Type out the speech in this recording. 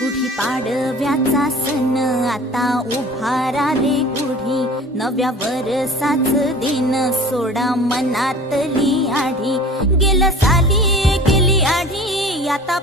गुढी पाडव्याचा सण आता उभारा रे गुढी, नव्या वरसाच दिन सोडा मनातली आढी. गेलं साली गेली आढी आता